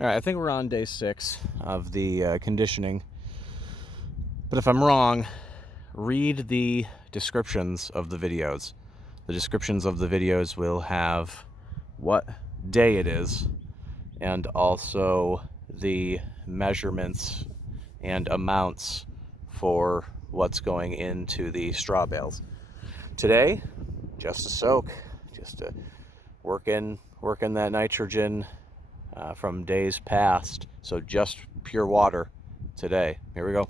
All right, I think we're on day 6 of the conditioning. But if I'm wrong, read the descriptions of the videos. The descriptions of the videos will have what day it is and also the measurements and amounts for what's going into the straw bales. Today, just a soak, just to work in that nitrogen from days past. So just pure water today. Here we go.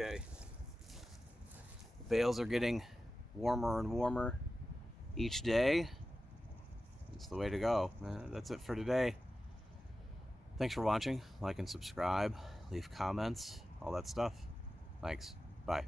Okay. Bales are getting warmer and warmer each day. It's the way to go. That's it for today. Thanks for watching. Like and subscribe. Leave comments. All that stuff. Thanks. Bye.